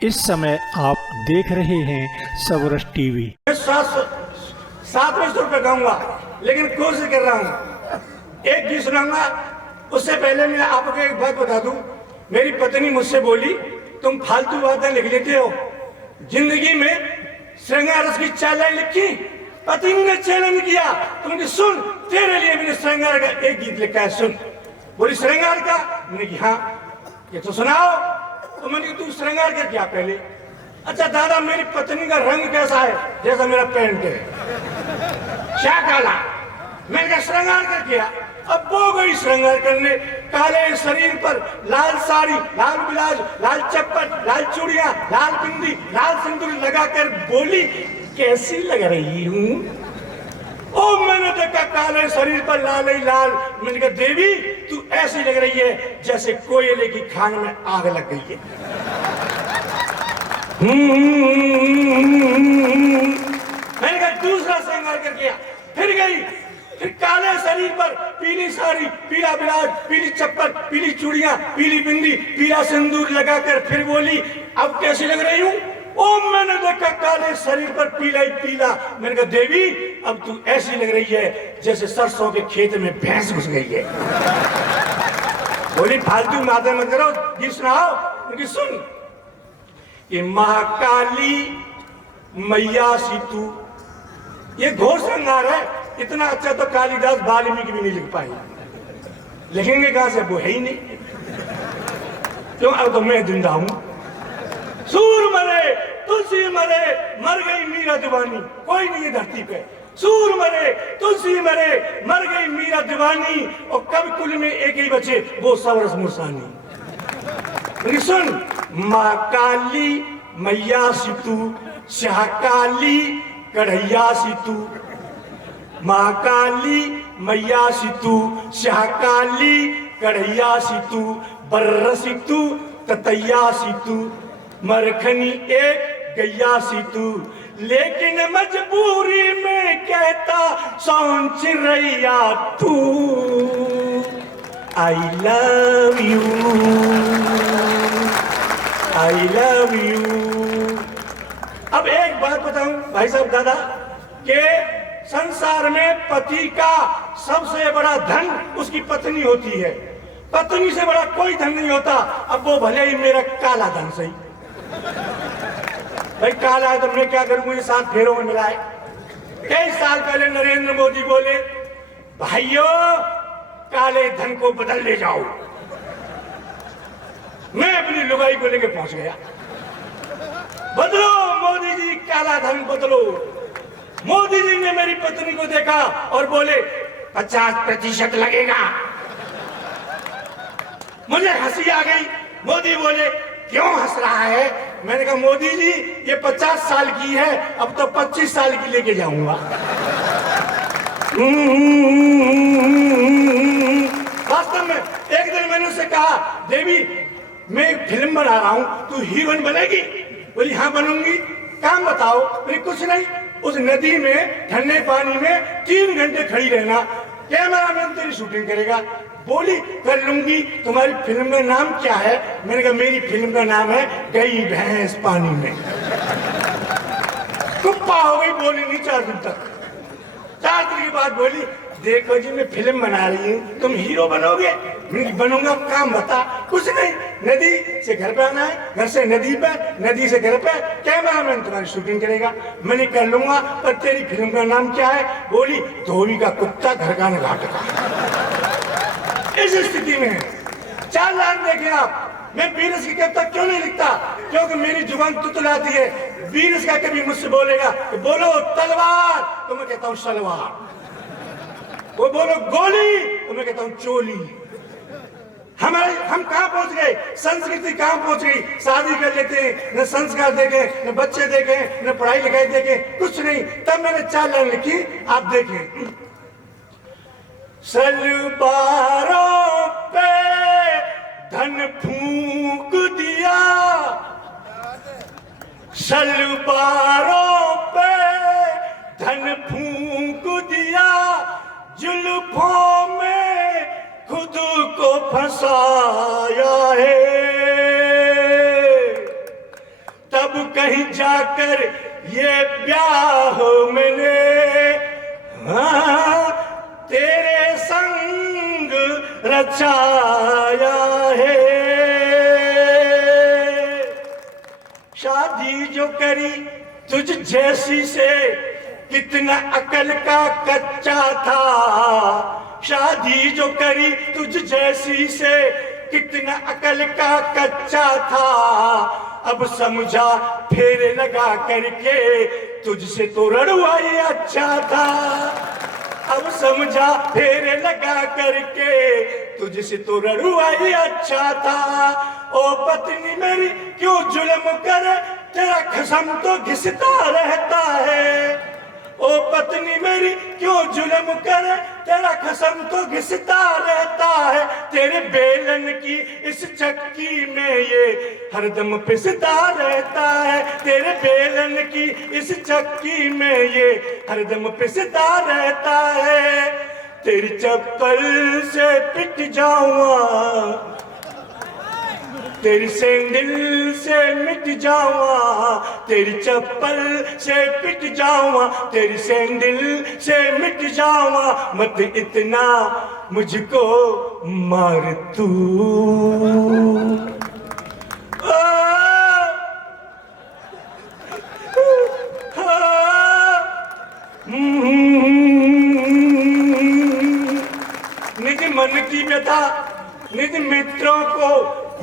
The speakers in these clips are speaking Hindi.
इस समय आप देख रहे हैं सबरस टीवी। मैं 700 रुपये कहूँगा, लेकिन कोशिश कर रहा हूँ एक गीत सुनाऊंगा। उससे पहले मैं आपको एक बात बता दूं। मेरी पत्नी मुझसे बोली, तुम फालतू बातें लिख लेते हो, जिंदगी में श्रृंगार रस की चालें लिखी, पत्नी ने चैलेंज किया, तुमने सुन, तेरे लिए मैंने श्रृंगार का एक गीत लिखा है, सुन। बोली श्रृंगार का? मैंने कहा हाँ। ये तो सुनाओ। तो मैंने कहा तू श्रृंगार कर क्या पहले? अच्छा दादा, मेरी पत्नी का रंग कैसा है? जैसा मेरा पैंट है, क्या काला। मैंने कहा श्रृंगार कर किया। अब वो गई श्रृंगार करने, काले शरीर पर लाल साड़ी, लाल ब्लाउज, लाल चप्पल, लाल चूड़ियां, लाल बिंदी, लाल सिंदूर लगाकर बोली, कैसी लग रही हूँ? ओ मैंने देखा काले शरीर पर लाल ही लाल। मैंने कहा देवी, तू ऐसी लग रही है जैसे कोयले की खान में आग लग गई है। मैंने कहा दूसरा श्रृंगार कर किया, फिर गई, फिर काले शरीर पर पीली साड़ी, पीला ब्लाउज, पीली चप्पल, पीली चूड़ियां, पीली बिंदी, पीला सिंदूर लगाकर फिर बोली, अब कैसी लग रही हूँ? ओ मैंने देखा काले शरीर पर पीला ही पीला। मैंने कहा देवी, अब तू ऐसी लग रही है जैसे सरसों के खेत में भैंस घुस गई है। बोली फालतू बातें मत करो, गीत सुनाओ। उनकी सुन कि महाकाली मैया सी तू, ये घोर श्रृंगार है। इतना अच्छा तो कालिदास वाल्मीकि भी नहीं लिख पाए, लिखेंगे कहां से? वो है ही नहीं। क्यों? अब तो मैं जिंदा हूं। सूर मरे, तुलसी मरे, मर गई मीरा दीवानी, कोई नहीं है धरती पे। सूर मरे, तुलसी मरे, मर गई मीरा दीवानी, और कब कुल में एक ही बचे, वो सबरस मुरसानी। सुन, माँ काली मैया सी तू, शाहकाली कढ़ैया सी तू, माँ काली मैया सी तू, शाहकाली कढ़ैया सी तू, बर्रसी तू, ततैया सी तू, मरखनी एक गैया सी तू, लेकिन मजबूरी में कहता सौन चिरैया तू। I love you, I love you. अब एक बात बताऊं भाई साहब, दादा, कि संसार में पति का सबसे बड़ा धन उसकी पत्नी होती है। पत्नी से बड़ा कोई धन नहीं होता। अब वो भले ही मेरा काला धन सही, भाई काला है तो मैं क्या करूं, मुझे 7 फेरों में मिला है। कई साल पहले नरेंद्र मोदी बोले, भाइयों काले धन को बदल ले जाओ। मैं अपनी लुगाई को लेकर पहुंच गया, बदलो मोदी जी, काला धन बदलो। मोदी जी ने मेरी पत्नी को देखा और बोले 50% लगेगा। मुझे हंसी आ गई। मोदी बोले क्यों हंस रहा है? मैंने कहा मोदी जी, ये 50 साल की है, अब तो 25 साल की लेके जाऊंगा। वास्तव में एक दिन मैंने उससे कहा, देवी मैं एक फिल्म बना रहा हूं, तू हीरोइन बनेगी? बोली हाँ बनूंगी। काम बताओ? बोली कुछ नहीं, उस नदी में ठंडे पानी में 3 घंटे खड़ी रहना, कैमरामैन तेरी शूटिंग करेगा। बोली कर लूंगी। तुम्हारी फिल्म का नाम क्या है? मैंने कहा मेरी फिल्म का नाम है गई भैंस पानी में। कुप्पा हो गई, बोली नहीं 4 दिन तक। 4 दिन के बाद बोली, देखो जी मैं फिल्म बना रही हूँ, तुम हीरो बनोगे? मैं बनूंगा। काम बता? कुछ नहीं, नदी से घर पे आना है, घर से नदी पे, नदी से घर पे, कैमरामैन तुम्हारी शूटिंग करेगा। मैंने कर लूंगा, पर तेरी फिल्म का नाम क्या है? बोली धोबी का कुत्ता घर का न घाट का। इस स्थिति में 4 लाख देखें आप, मैं वीरस की कविता क्यों नहीं लिखता? क्योंकि मेरी जुबान तुतलाती है। वीरस का कभी मुझसे बोलेगा कि बोलो तलवार, तो मैं कहता हूँ सलवार। वो बोलो गोली, तो मैं कहता हूँ चोली। हम कहाँ पहुंच गए? संस्कृति कहाँ पहुंच गई? शादी कर लेते हैं, न संस्कार देखें, न बच्चे देखें, न पढ़ाई लिखाई देखें, कुछ नहीं। तब मैंने 4 लाइन लिखी, आप देखें। सलवारों पे धन फूंक दिया, सलवारों पे धन फूंक दिया, जुल्फों में खुद को फंसाया है। कहीं जाकर ये ब्याह मैंने हाँ तेरे संग रचाया है। शादी जो करी तुझ जैसी से कितना अकल का कच्चा था। शादी जो करी तुझ जैसी से कितना अकल का कच्चा था। अब समझा फेरे लगा करके तुझसे तो रड़ुआई अच्छा था। अब समझा फेरे लगा करके तुझसे तो रड़ुआई अच्छा था। ओ पत्नी मेरी क्यों जुल्म करे तेरा खसम तो घिसता रहता है। ओ पत्नी मेरी क्यों जुल्म करे तेरा खसम तो घिसता रहता है। तेरे बेलन की इस चक्की में ये हरदम पिसता रहता है। तेरे बेलन की इस चक्की में ये हरदम पिसता रहता है। तेरी चप्पल से पिट जाऊंगा तेरी सैंडल से मिट जाऊंगा। तेरी चप्पल से पिट जाऊंगा तेरी सैंडल से मिट जाऊंगा। मत इतना मुझको मार तू। निज मन की व्यथा निज मित्रों को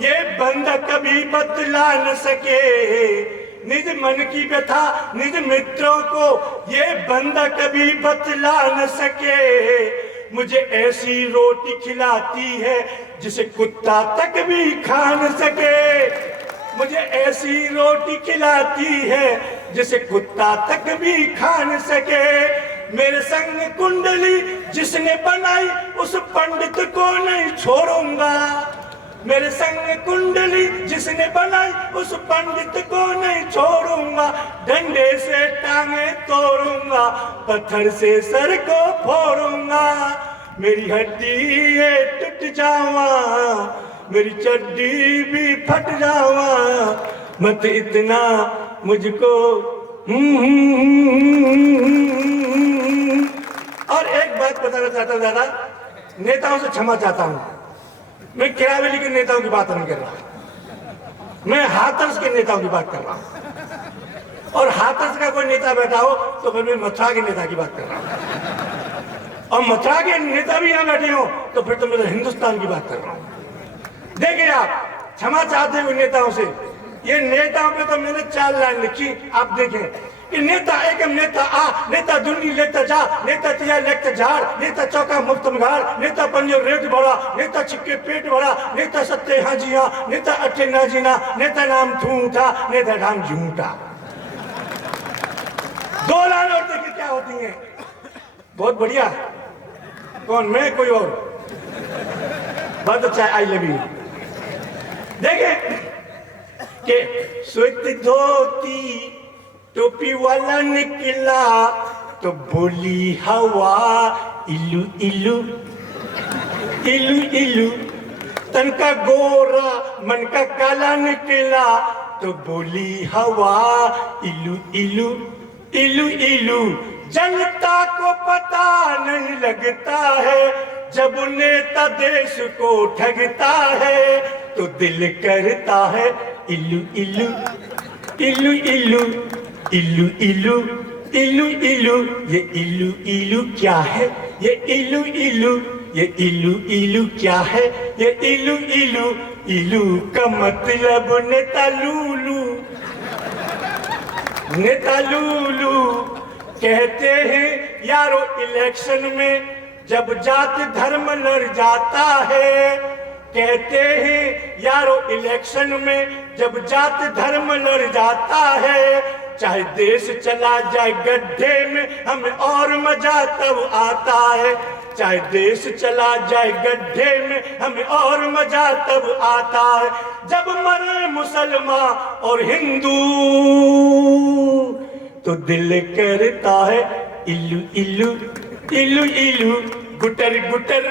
ये बंदा कभी बतला न सके। निज मन की व्यथा निज मित्रों को ये बंदा कभी बतला न सके। मुझे ऐसी रोटी खिलाती है जिसे कुत्ता तक भी खा न सके। मुझे ऐसी रोटी खिलाती है जिसे कुत्ता तक भी खा न सके। मेरे संग कुंडली जिसने बनाई उस पंडित को नहीं छोड़ूंगा। मेरे संग कुंडली जिसने बनाई उस पंडित को नहीं छोड़ूंगा। डंडे से टांगे तोड़ूंगा पत्थर से सर को फोड़ूंगा। मेरी हड्डी ये टूट जावा मेरी चड्डी भी फट जावा। मत इतना मुझको और एक बात बताना चाहता हूँ दादा, नेताओं से क्षमा चाहता हूँ। मैं किरावेली के नेताओं की बात नहीं कर रहा, मैं हाथरस के नेताओं की बात कर रहा हूँ। और हाथरस का कोई नेता बैठा हो तो फिर मैं मथुरा के नेता की बात कर रहा हूँ। और मथुरा के नेता भी यहाँ बैठे हो तो फिर तो मैं हिंदुस्तान की बात कर रहा हूँ। देखिए आप क्षमा चाहते हुए नेताओं से, ये नेताओं पे तो मैंने 4 लाइन लिखी। आप देखें कि नेता एकम नेता आ, नेता दुन्नी लेता जा, नेता तिया लेता झाड़, नेता चौका मुफ्त मगाड़, नेता पंजो रेट बड़ा, नेता चिक्के पेट बड़ा, नेता सत्ते हाँ जी हाँ, नेता अट्ठे ना जीना, नेता नाम ठूठा, नेता नाम झूठा। 2 लाइन और देखिए क्या होती है। बहुत बढ़िया। कौन, मैं कोई और? बहुत अच्छा, आई लव यू। देखें कि श्वेत धोती टोपी वाला निकला तो बोली हवा इलू इलू इलू इलू। तन का गोरा मन का काला निकला तो बोली हवा इलू इलू इलू इलू। जनता को पता नहीं लगता है जब नेता देश को ठगता है तो दिल करता है इलू इलू इलू इलू इलू इलू इलू इलू। ये इलू इलू क्या है? ये इलू इलू, ये इलू इलू क्या है? ये इलू इलू, इलू का मतलब नेता लूलू। नेता लूलू कहते हैं यारो इलेक्शन में जब जात धर्म लड़ जाता है। कहते हैं यारो इलेक्शन में जब जात धर्म लड़ जाता है, चाहे देश चला जाए गड्ढे में हमें और मजा तब आता है। चाहे देश चला जाए गड्ढे में हमें और मजा तब आता है जब मरे मुसलमान और हिंदू तो दिल करता है इल्लू इल्लू इल्लू इल्लू। गुटर गुटर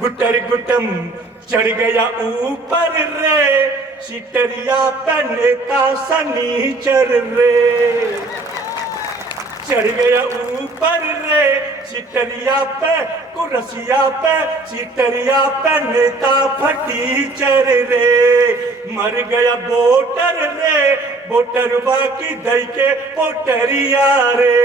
गुटर गुटम चढ़ गया ऊपर रे, सीटरिया पे नेता सनीचर रे, चढ़ गया ऊपर रे सीटरिया पे, कुर्सिया पे सीटरिया पे नेता फटीचर रे, मर गया वोटर रे, वोटरवा की दई के पोटरिया रे,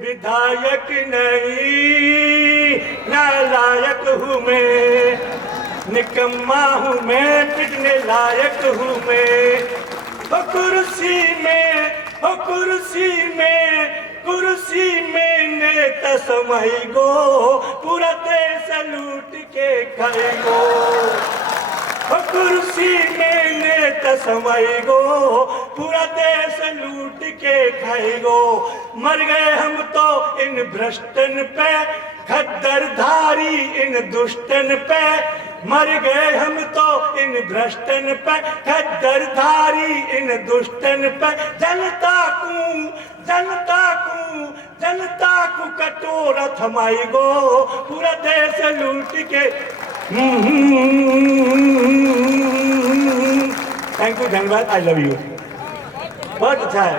विधायक नहीं नालायक हूँ मैं, निकम्मा हूँ मैं, पिटने लायक हूँ मैं, ओ कुर्सी में, ओ कुर्सी में, कुर्सी में नेता समय गो, पूरा देश लूट के खाएगो, ओ कुर्सी में नेता समय गो, पूरा देश लूट के खाएगो, मर गए हम तो इन भ्रष्टन पे, खद्दरधारी इन दुष्टन पे, मर गए हम तो इन भ्रष्टन पे, खद्दरधारी इन दुष्टन पे, जनता को कटोरा थमाई गो, पूरा देश लूट के। थैंक यू, धन्यवाद, आई लव यू। बहुत अच्छा है।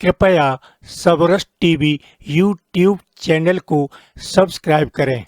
कृपया सबरस टीवी यूट्यूब चैनल को सब्सक्राइब करें।